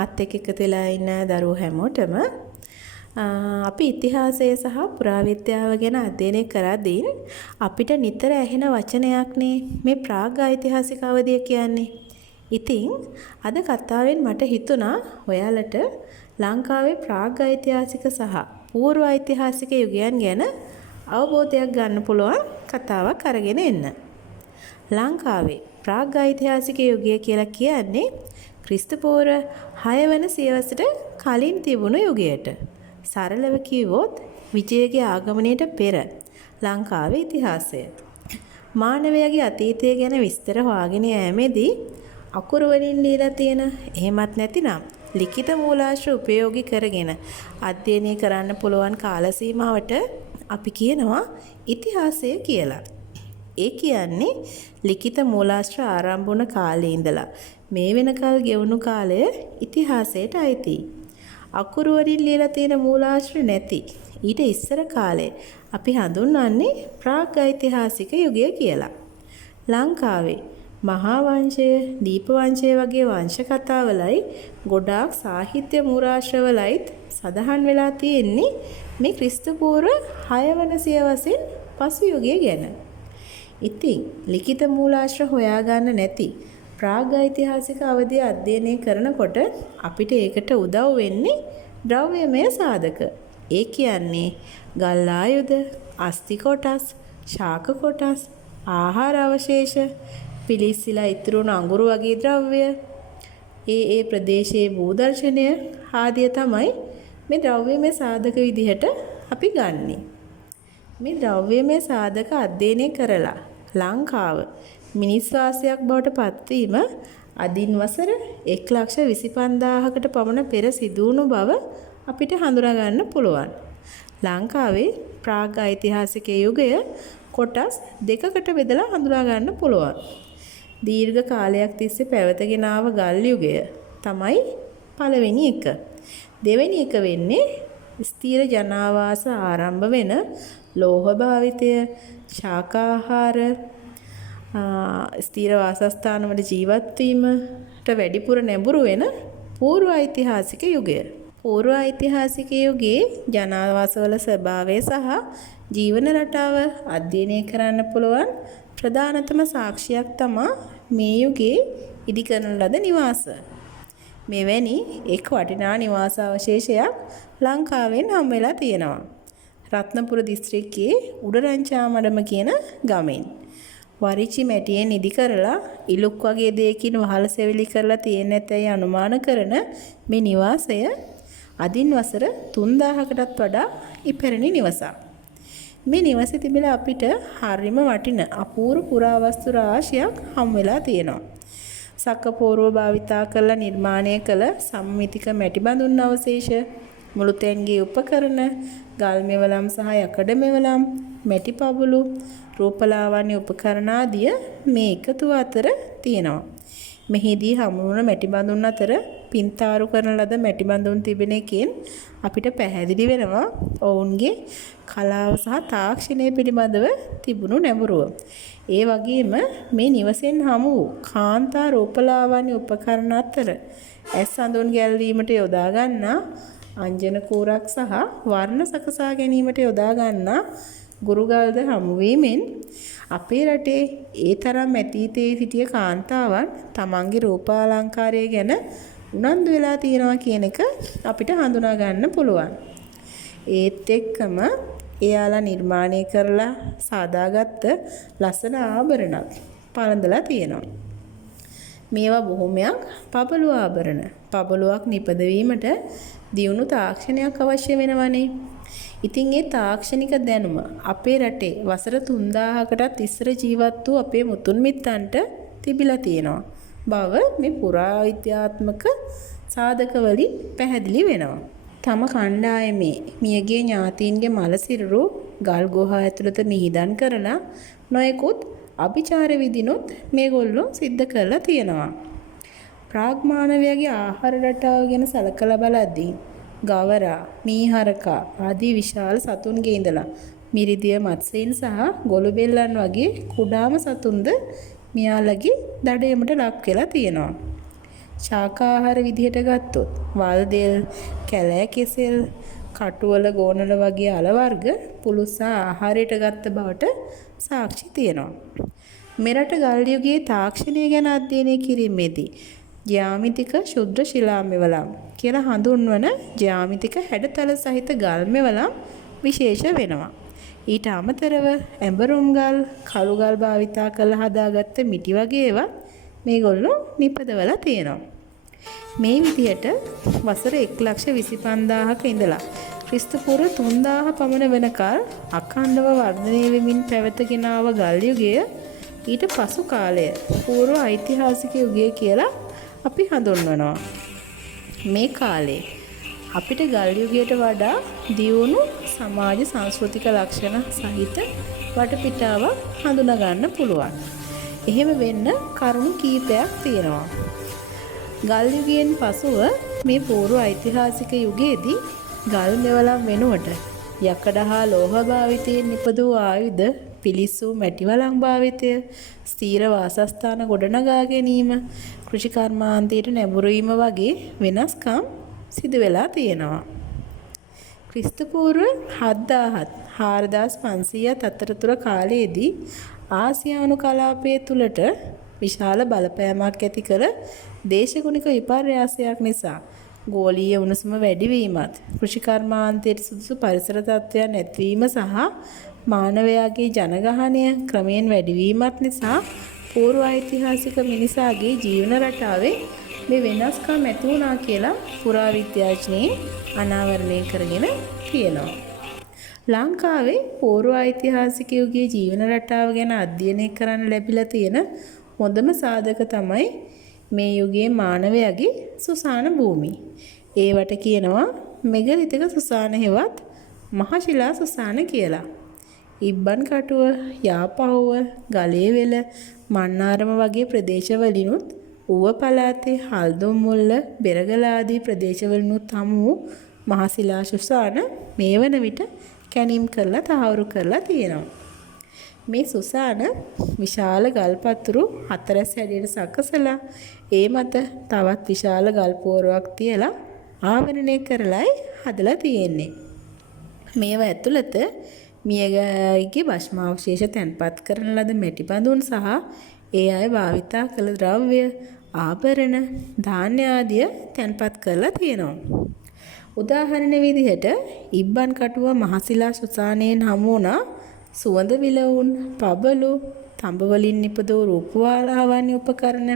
මාත් එක්ක එකතු වෙලා ඉන්න දරුවෝ හැමෝටම අපි ඉතිහාසය සහ පුරාවිද්‍යාව ගැන අධ්‍යයනය කරද්දී අපිට නිතර ඇහෙන වචනයක්නේ මේ ප්‍රාග් ඓතිහාසික අවධිය කියන්නේ. ඉතින් අද කතාවෙන් මට හිතුණා ඔයාලට ලංකාවේ ප්‍රාග් ඓතිහාසික සහ පූර්ව ඓතිහාසික යුගයන් ගැන අවබෝධයක් ගන්න පුළුවන් කතාවක් අරගෙන එන්න. ලංකාවේ ප්‍රාග් ඓතිහාසික යුගය කියලා කියන්නේ ක්‍රිස්තු පූර්ව 6 වන සියවසට කලින් තිබුණු යුගයට. සරලව කිව්වොත් විජයගේ ආගමනයට පෙර ලංකාවේ ඉතිහාසය. මානවයාගේ අතීතය ගැන විස්තර හොයාගෙන යෑමේදී අකුරු වලින් ලියලා තියෙන එහෙමත් නැතිනම් ලිඛිත මූලාශ්‍ර උපයෝගී කරගෙන අධ්‍යයනය කරන්න පුළුවන් කාල සීමාවට අපි කියනවා ඉතිහාසය කියලා. ඒ කියන්නේ ලිඛිත මූලාශ්‍ර ආරම්භ වුණ කාලේ ඉඳලා මේ වෙනකල් ගෙවුණු කාලය ඉතිහාසයට අයිතියි. අකුරු වලින් ලියලා තියෙන මූලාශ්‍ර නැති ඊට ඉස්සර කාලේ අපි හඳුන්වන්නේ ප්‍රාග් ඓතිහාසික යුගය කියලා. ලංකාවේ මහා වංශය, දීප වංශය වගේ වංශ කතාවලයි ගොඩාක් සාහිත්‍ය මූලාශ්‍රවලයිත් සඳහන් වෙලා තියෙන්නේ මේ ක්‍රිස්තු පූර්ව 6 වන සියවසෙන් පසු යුගය ගැන. ඉතින් ලිඛිත මූලාශ්‍ර හොයාගන්න නැති ප්‍රාග් ඓතිහාසික අවධිය අධ්‍යයනය කරනකොට අපිට ඒකට උදව් වෙන්නේ ද්‍රව්‍යමය සාධක. ඒ කියන්නේ ගල් ආයුධ, අස්ථි කොටස්, ශාක කොටස්, ආහාර අවශේෂ, පිලිස්සලා ඉතුරුණු අඟුරු වගේ ද්‍රව්‍ය, ඒ ප්‍රදේශයේ භූදර්ශනය ආදිය තමයි මේ ද්‍රව්‍යමය සාධක විදිහට අපි ගන්නෙ. මේ ද්‍රව්‍යමය සාධක අධ්‍යයනය කරලා ලංකාව මිනිස් වාසයක් බවට පත්වීම අදින් වසර 1,25,000කට පමණ පෙර සිදු වුණු බව අපිට හඳුනා ගන්න පුළුවන්. ලංකාවේ ප්‍රාග් ඓතිහාසික යුගය කොටස් දෙකකට බෙදලා හඳුනා ගන්න පුළුවන්. දීර්ඝ කාලයක් තිස්සේ පැවතගෙන ආව ගල් යුගය තමයි පළවෙනි එක. දෙවෙනි එක වෙන්නේ ස්ථීර ජනාවාස ආරම්භ වෙන ලෝහ භාවිතය, ශාකාහාර, ස්ථීර වාසස්ථානවල ජීවත් වීමට වැඩිපුර නැඹුරු වෙන පූර්ව ඓතිහාසික යුගය. පූර්ව ඓතිහාසික යුගයේ ජනාවාසවල ස්වභාවය සහ ජීවන රටාව අධ්‍යයනය කරන්න පුළුවන් ප්‍රධානතම සාක්ෂියක් තමයි මේ යුගයේ ඉදිකරන ලද නිවාස. මෙවැනි එක් වටිනා නිවාස අවශේෂයක් ලංකාවෙන් හම් වෙලා තියෙනවා. රත්නපුර දිස්ත්‍රික්කයේ උඩරංචාමඩම කියන ගමෙන්. වරිචි මැටියෙන් ඉදි කරලා ඉලුක් වගේ දෙයකින් වහල සෙවිලි කරලා තියෙන ඇතැයි අනුමාන කරන මේ නිවාසය අදින් වසර 3000කටත් වඩා ඉපැරණි නිවසක්. මේ නිවසේ තිබිලා අපිට හරිම වටින අපූර්ව පුරාවස්තු රාශියක් හම් වෙලා තියෙනවා. සක්කපෝරුව භාවිතා කරලා නිර්මාණය කළ සම්මිතික මැටි බඳුන් අවශේෂ, මුළුතැන්ගේ උපකරණ, ගල් මෙවලම් සහ යකඩ මෙවලම්, මැටි පබුළු, රූපලාවන්‍ය උපකරණ ආදිය මේ එකතුව අතර තියෙනවා. මෙහිදී හමු වුණ මැටි බඳුන් අතර පින්තාරු කරන ලද මැටි බඳුන් තිබෙන එකෙන් අපිට පැහැදිලි වෙනවා ඔවුන්ගේ කලාව සහ තාක්ෂණය පිළිබඳව තිබුණු නැඹුරුව. ඒ වගේම මේ නිවසෙන් හමු වූ කාන්තා රූපලාවන්‍ය උපකරණ අතර ඇස් අඳුන් ගැල්වීමට යොදා ගන්නා අංජන කූරක් සහ වර්ණ සකසා ගැනීමට යොදා ගන්නා ගුරුගල්ද හමු වීමෙන් අපේ රටේ ඒ තරම් ඇතීතයේ සිටිය කාන්තාවන් තමන්ගේ රූපාලංකාරය ගැන උනන්දු වෙලා තියෙනවා කියන එක අපිට හඳුනා ගන්න පුළුවන්. ඒත් එක්කම එයාලා නිර්මාණය කරලා සාදාගත්ත ලස්සන ආභරණක් පළඳලා තියෙනවා. මේවා බොහොමයක් පබළු ආභරණ. පබළුවක් නිපදවීමට දියුණු තාක්ෂණයක් අවශ්‍ය වෙනවනේ. ඉතින් ඒ තාක්ෂණික දැනුම අපේ රටේ වසර 3000කටත් ඉස්සර ජීවත් වූ අපේ මුතුන් මිත්තන්ට තිබිලා තියෙනවා බව මේ පුරාවිද්‍යාත්මක සාධක වලින් පැහැදිලි වෙනවා. තම කණ්ඩායමේ මියගිය ඥාතීන්ගේ මල සිරුරු ගල් ගුහා ඇතුළත නිහිදන් කරලා නොයෙකුත් අභිචාර විධිනුත් මේගොල්ලෝ සිද්ධ කරලා තියෙනවා. ප්‍රාග් මානවයාගේ ආහාර රටාව ගැන සලකලා බලද්දී ගවරා, මීහරකා ආදී විශාල සතුන්ගේ ඉඳලා මිරිදිය මත්ස්‍යයන් සහ ගොළුබෙල්ලන් වගේ කුඩාම සතුන්ද මියාලගේ දඩයමට ලක් වෙලා තියෙනවා. ශාකාහාර විදිහට ගත්තොත් වල් දෙල්, කැලෑ කෙසෙල්, කටුවල ගෝනල වගේ අල වර්ග පුළුස්සා ආහාරයට ගත්ත බවට සාක්ෂි තියෙනවා. මෙරට ගල් යුගයේ තාක්ෂණය ගැන අධ්‍යයනය කිරීමේදී ජ්‍යාමිතික ශුද්‍ර ශිලා මෙවලම් කියලා හඳුන්වන ජ්‍යාමිතික හැඩතල සහිත ගල් මෙවලම් විශේෂ වෙනවා. ඊට අමතරව ඇඹරුම් ගල්, කළු ගල් භාවිතා කරලා හදාගත්ත මිටි වගේ ඒවා මේගොල්ලෝ නිපදවලා තියෙනවා. මේ විදිහට වසර 1,25,000ක ඉඳලා ක්‍රිස්තු පූර්ව 3,000 පමණ වෙනකල් අඛණ්ඩව වර්ධනය වෙමින් පැවතගෙන ආව ගල් යුගය ඊට පසු කාලය පූර්ව ඓතිහාසික යුගය කියලා අපි හඳුන්වනවා. මේ කාලේ අපිට ගල් යුගයට වඩා දියුණු සමාජ සංස්කෘතික ලක්ෂණ සහිත වටපිටාවක් හඳුනා ගන්න පුළුවන්. එහෙම වෙන්න කරුණු කීපයක් තියෙනවා. ගල් යුගයෙන් පසුව මේ පූර්ව ඓතිහාසික යුගයේදී ගල් මෙවලම් වෙනුවට යකඩ හා ලෝහ භාවිතයෙන් නිපදවූ ආයුධ, පිලිස්සූ මැටි වලං භාවිතය, ස්ථීර වාසස්ථාන ගොඩනගා ගැනීම, කෘෂි කර්මාන්තයට නැඹුරු වීම වගේ වෙනස්කම් සිදු වෙලා තියෙනවා. ක්‍රිස්තු පූර්ව 7000ත් 4500ත් අතරතුර කාලයේදී ආසියානු කලාපය තුළට විශාල බලපෑමක් ඇති කළ දේශගුණික විපර්යාසයක් නිසා ගෝලීය උණුසුම වැඩිවීමත්, කෘෂි කර්මාන්තයට සුදුසු පරිසර තත්ත්වයන් නැතිවීම සහ මානවයාගේ ජනගහනය ක්‍රමයෙන් වැඩිවීමත් නිසා පූර්ව ඓතිහාසික මිනිසාගේ ජීවන රටාවේ මේ වෙනස්කම් ඇති වුණා කියලා පුරාවිද්‍යාඥයින් අනාවරණය කරගෙන තියෙනවා. ලංකාවේ පූර්ව ඓතිහාසික යුගයේ ජීවන රටාව ගැන අධ්‍යයනය කරන්න ලැබිලා තියෙන හොඳම සාධක තමයි මේ යුගයේ මානවයාගේ සුසාන භූමි. ඒවට කියනවා මෙගලිතික සුසාන හෙවත් මහශිලා සුසාන කියලා. ඉබ්බන් කටුව, යාපහුව, ගලේවෙල, මන්නාරම වගේ ප්‍රදේශවලිනුත් ඌව පළාතේ හල්දුම් මුල්ල, බෙරගල ආදී ප්‍රදේශවලිනුත් හමු වූ මහශිලා සුසාන මේ වන විට කැණීම් කරලා තහවුරු කරලා තියෙනවා. මේ සුසාන විශාල ගල්පතුරු 4 හැඩයට සකසලා ඒ මත තවත් විශාල ගල් පෝරුවක් තියලා ආවරණය කරලායි හදලා තියෙන්නේ. මේවා ඇතුළත මියගිය භස්මාවශේෂ තැන්පත් කරන ලද මැටි බඳුන් සහ ඒ අය භාවිතා කළ ද්‍රව්‍ය, ආභරණ, ධාන්‍ය ආදිය තැන්පත් කරලා තියෙනවා. උදාහරණ විදිහට ඉබ්බන් කටුව මහශිලා සුසානයෙන් හමු වුණා සුවඳ විලවුන්, පබලු, තඹ වලින් නිපදවූ රූපවාලාවන්‍ය උපකරණ,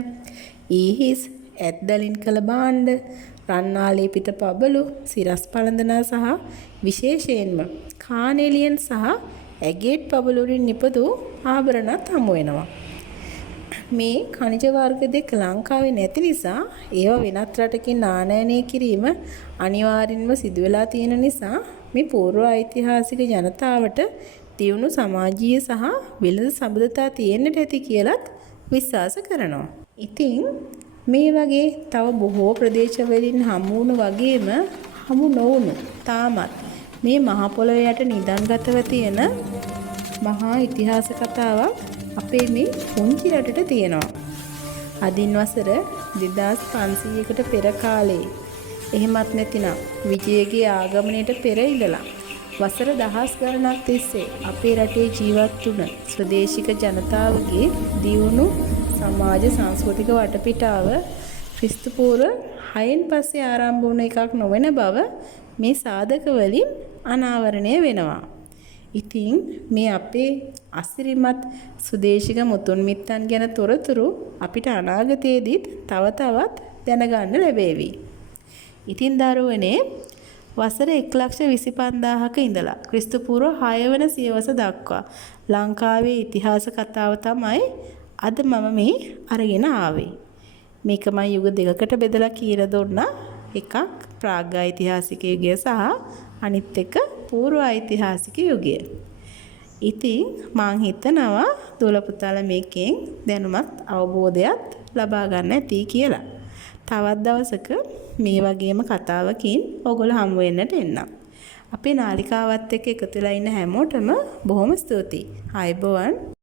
ඊහිස්, ඇත්දලින් කළ භාණ්ඩ, රන්නාලේපිත පබලු, සිරස් පළඳනා සහ විශේෂයෙන්ම කානෙලියන් සහ ඇගේට් පබලු වලින් නිපදවූ ආභරණත් හමු වෙනවා. මේ ඛනිජ වර්ග දෙක ලංකාවේ නැති නිසා ඒවා වෙනත් රටකින් ආනයනය කිරීම අනිවාර්යෙන්ම සිදු වෙලා තියෙන නිසා මේ පූර්ව ඓතිහාසික ජනතාවට දියුණු සමාජීය සහ වෙළඳ සම්බන්ධතා තියෙන්නට ඇති කියලත් විශ්වාස කරනවා. ඉතින් මේ වගේ තව බොහෝ ප්‍රදේශවලින් හමු වුණු වගේම හමු නොවුණු තාමත් මේ මහ පොළොවේ යට නිදන්ගතව තියෙන මහා ඉතිහාස කතාවක් අපේ මේ පුංචි රටට තියෙනවා. අදින් වසර 2500කට පෙර කාලේ එහෙමත් නැතිනම් විජයගේ ආගමනයට පෙර ඉඳලා වසර දහස් ගණනක් තිස්සේ අපේ රටේ ජීවත් වුණ ස්වදේශික ජනතාවගේ දියුණු සමාජ සංස්කෘතික වටපිටාව ක්‍රිස්තු පූර්ව 6න් පස්සේ ආරම්භ වුණ එකක් නොවන බව මේ සාධක වලින් අනාවරණය වෙනවා. ඉතින් මේ අපේ අසිරිමත් සුදේශික මුතුන් මිත්තන් ගැන තොරතුරු අපිට අනාගතයේදීත් තව තවත් දැනගන්න ලැබේවි. ඉතින් දරුවනේ වසර 1,25,000ක ඉඳලා ක්‍රිස්තු පූර්ව 6 වන සියවස දක්වා ලංකාවේ ඉතිහාස කතාව තමයි අද මම මේ අරගෙන ආවේ. මේක මම යුග දෙකකට බෙදලා කියලා දුන්නා. එකක් ප්‍රාග් ඓතිහාසික යුගය සහ අනිත් එක පූර්ව ඓතිහාසික යුගය. ඉතින් මං හිතනවා දුවල පුතාලා මේකෙන් දැනුමත් අවබෝධයක් ලබා ගන්න ඇති කියලා. තවත් දවසක මේ වගේම කතාවකින් ඔයගොල්ලෝ හමු වෙන්නට එන්නම්. අපේ නාලිකාවත් එක්ක එකතු වෙලා ඉන්න හැමෝටම බොහොම ස්තුතියි. ආයුබෝවන්.